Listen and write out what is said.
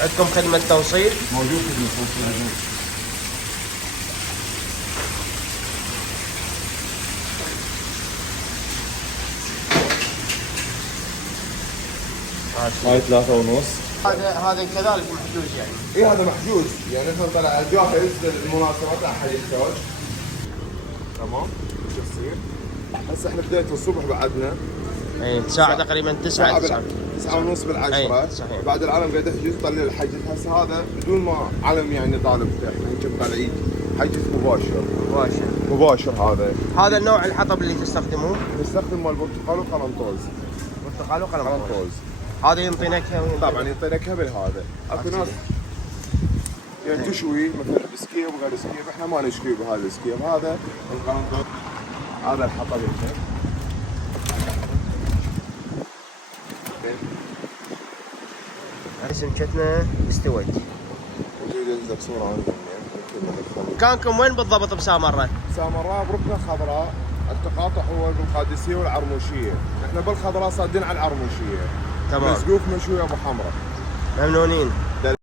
عندكم خدمة توصيل؟ موجود في الموجود. هاي 3.5. هذا كذلك محجوز يعني؟ اي هذا محجوز، يعني احنا نطلع جاهز للمناسبات لا احد يحتاج. تمام؟ شو يصير؟ هسه احنا بداية الصبح بعدنا. اي الساعة تقريبا 9 9:30 بالعشرة. صحيح. بعد العالم قاعد يحجز طلع الحجز هسه هذا بدون ما علم يعني طالب احنا نجيب على ايد حجز مباشر. مباشر هذا النوع الحطب اللي تستخدموه؟ نستخدم مال برتقال وقرنطوز. برتقال وقلم قرنطوز. هذا ينطي نكهة طبعا يعطي نكهة بالهذا. اكو ناس يعني تشوي مثلا بسكيب وغير سكيب، احنا ما نشوي بهذا السكيب، هذا القرنطوز. هذا الحطب هنا. سمكتنا استوت. موجود عندك صورة عندنا. مكانكم وين بالضبط بسامرة؟ سامراء بركنة خضراء، التقاطع هو بالقادسية والعرموشية، احنا بالخضراء صادين على العرموشية. تمام. مسقوف مشوي ابو حمراء. ممنونين.